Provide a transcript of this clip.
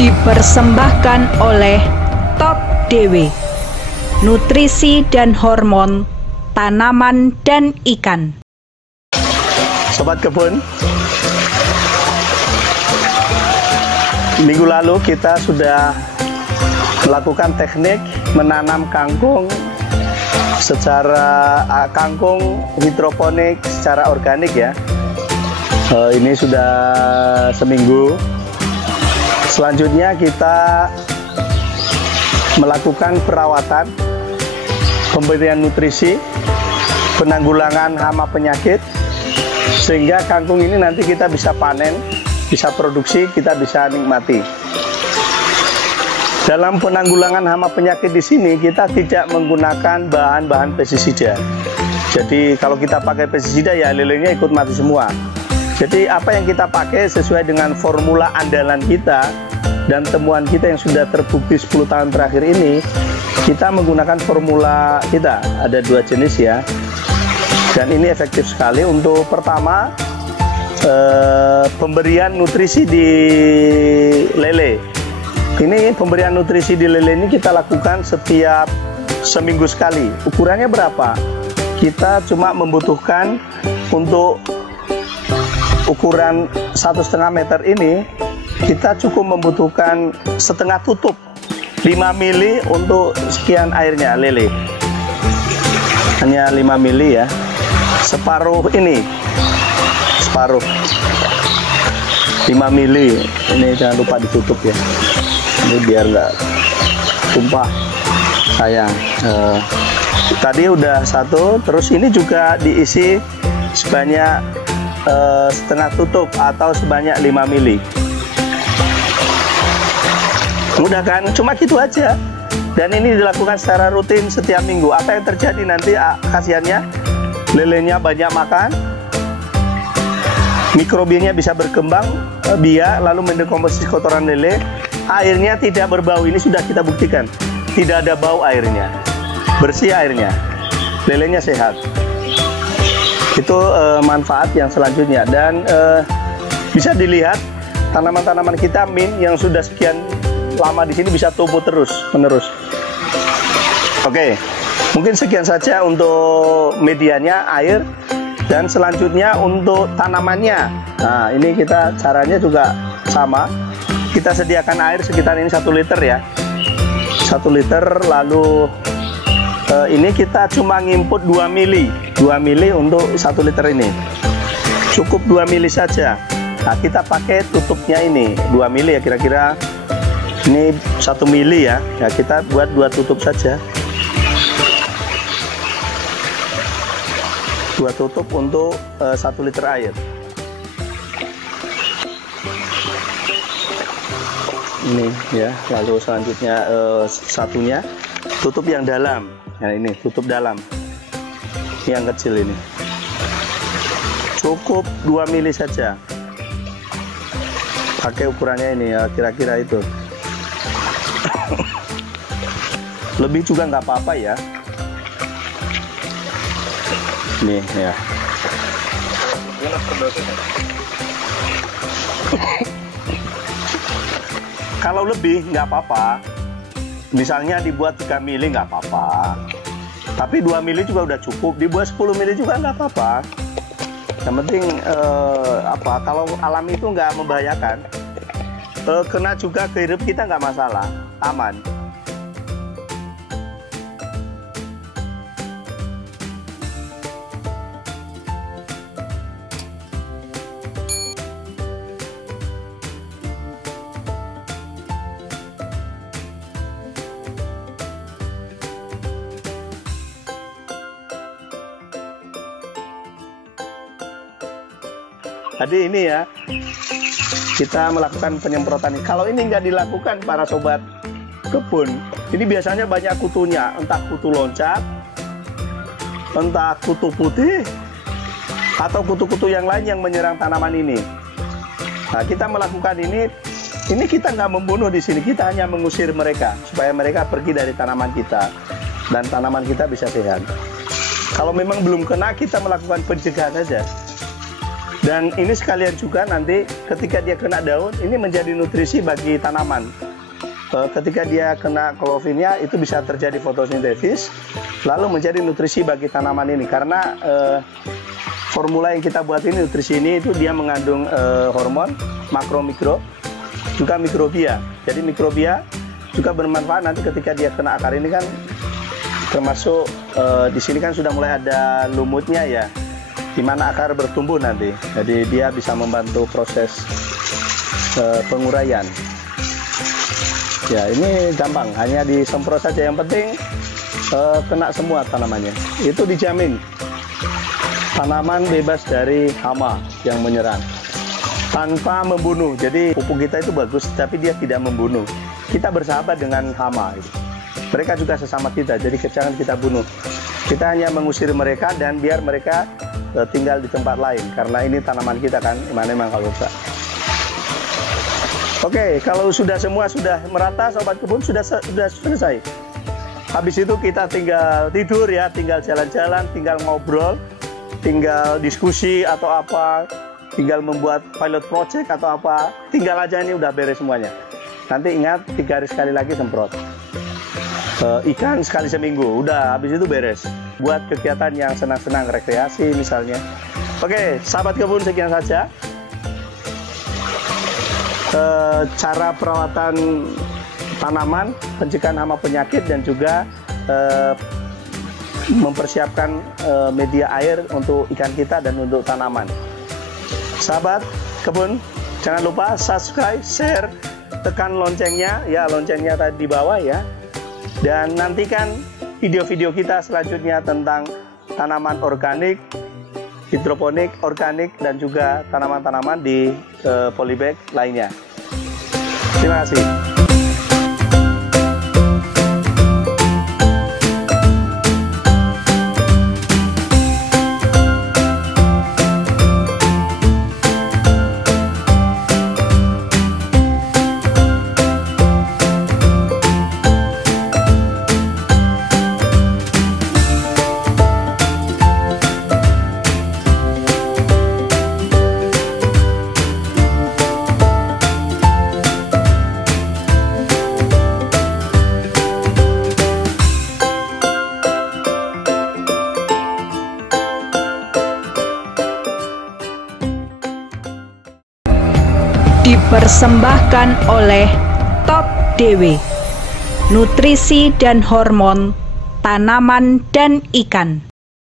Dipersembahkan oleh Top DW, nutrisi dan hormon tanaman dan ikan. Sobat kebun, minggu lalu kita sudah melakukan teknik menanam kangkung secara kangkung hidroponik secara organik ya. Ini sudah seminggu. Selanjutnya kita melakukan perawatan, pemberian nutrisi, penanggulangan hama penyakit, sehingga kangkung ini nanti kita bisa panen, bisa produksi, kita bisa nikmati. Dalam penanggulangan hama penyakit di sini kita tidak menggunakan bahan-bahan pestisida. Jadi kalau kita pakai pestisida ya lelenya ikut mati semua. Jadi apa yang kita pakai sesuai dengan formula andalan kita dan temuan kita yang sudah terbukti 10 tahun terakhir ini, kita menggunakan formula kita, ada 2 jenis ya. Dan ini efektif sekali. Untuk pertama, pemberian nutrisi di lele. Ini pemberian nutrisi di lele ini kita lakukan setiap seminggu sekali. Ukurannya berapa? Kita cuma membutuhkan untuk ukuran 1,5 meter ini, kita cukup membutuhkan setengah tutup 5 mili untuk sekian airnya lele. Hanya 5 mili ya. Separuh ini, separuh 5 mili. Ini jangan lupa ditutup ya. Ini biar nggak tumpah, sayang. Tadi udah 1, terus ini juga diisi sebanyak setengah tutup atau sebanyak 5 mili. Mudah kan? Cuma gitu aja. Dan ini dilakukan secara rutin setiap minggu. Apa yang terjadi nanti khasiatnya? Lelenya banyak makan, mikrobianya bisa berkembang biak, lalu mendekomposisi kotoran lele. Airnya tidak berbau. Ini sudah kita buktikan. Tidak ada bau airnya. Bersih airnya. Lelenya sehat. Itu manfaat yang selanjutnya. Dan bisa dilihat tanaman-tanaman kita mint yang sudah sekian lama di sini bisa tumbuh terus menerus. Oke, mungkin sekian saja untuk medianya, air, dan selanjutnya untuk tanamannya. Nah, ini kita caranya juga sama. Kita sediakan air sekitar ini 1 liter ya, 1 liter. Lalu ini kita cuma nginput 2 mili untuk 1 liter ini. Cukup 2 mili saja. Nah, kita pakai tutupnya ini 2 mili ya kira-kira. Ini 1 mili ya. Ya kita buat 2 tutup saja. 2 tutup untuk 1 liter air. Ini ya. Lalu selanjutnya satunya tutup yang dalam. Nah ini tutup dalam. Yang kecil ini. Cukup 2 mili saja. Pakai ukurannya ini ya, kira-kira itu. Lebih juga nggak apa-apa ya. Nih ya. Kalau lebih nggak apa-apa. Misalnya dibuat 3 mili nggak apa-apa. Tapi 2 mili juga udah cukup. Dibuat 10 mili juga nggak apa-apa. Yang penting kalau alam itu nggak membahayakan. Kena juga ke hidup kita nggak masalah, aman. Tadi ini ya, kita melakukan penyemprotan. Kalau ini nggak dilakukan para sobat kebun, ini biasanya banyak kutunya, entah kutu loncat, entah kutu putih, atau kutu-kutu yang lain yang menyerang tanaman ini. Nah, kita melakukan ini kita nggak membunuh di sini, kita hanya mengusir mereka supaya mereka pergi dari tanaman kita dan tanaman kita bisa sehat. Kalau memang belum kena, kita melakukan pencegahan saja. Dan ini sekalian juga nanti ketika dia kena daun, ini menjadi nutrisi bagi tanaman. Ketika dia kena klorophyllnya, itu bisa terjadi fotosintesis, lalu menjadi nutrisi bagi tanaman ini. Karena formula yang kita buat ini, nutrisi ini, itu dia mengandung hormon, makro, mikro, juga mikrobia. Jadi mikrobia juga bermanfaat nanti ketika dia kena akar ini kan, termasuk di sini kan sudah mulai ada lumutnya ya, di mana akar bertumbuh nanti. Jadi dia bisa membantu proses penguraian. Ya, ini gampang, hanya disemprot saja. Yang penting kena semua tanamannya. Itu dijamin tanaman bebas dari hama yang menyerang tanpa membunuh. Jadi pupuk kita itu bagus, tapi dia tidak membunuh. Kita bersahabat dengan hama. Mereka juga sesama kita, jadi jangan kita bunuh. Kita hanya mengusir mereka dan biar mereka tinggal di tempat lain. Karena ini tanaman kita kan, memang kalau bisa. Oke, kalau semua sudah merata, sobat kebun, sudah selesai. Habis itu kita tinggal tidur ya, tinggal jalan-jalan, tinggal ngobrol, tinggal diskusi atau apa, tinggal membuat pilot project atau apa, tinggal aja, ini udah beres semuanya. Nanti ingat 3 hari sekali lagi semprot. Ikan sekali seminggu, udah habis itu beres. Buat kegiatan yang senang-senang, rekreasi misalnya. Oke, sahabat kebun, sekian saja cara perawatan tanaman, pencegahan hama penyakit, dan juga mempersiapkan media air untuk ikan kita dan untuk tanaman. Sahabat kebun, jangan lupa subscribe, share, tekan loncengnya ya, loncengnya tadi di bawah ya, dan nantikan video-video kita selanjutnya tentang tanaman organik, hidroponik, organik, dan juga tanaman-tanaman di polybag lainnya. Terima kasih. Dipersembahkan oleh Top DW, nutrisi dan hormon tanaman dan ikan.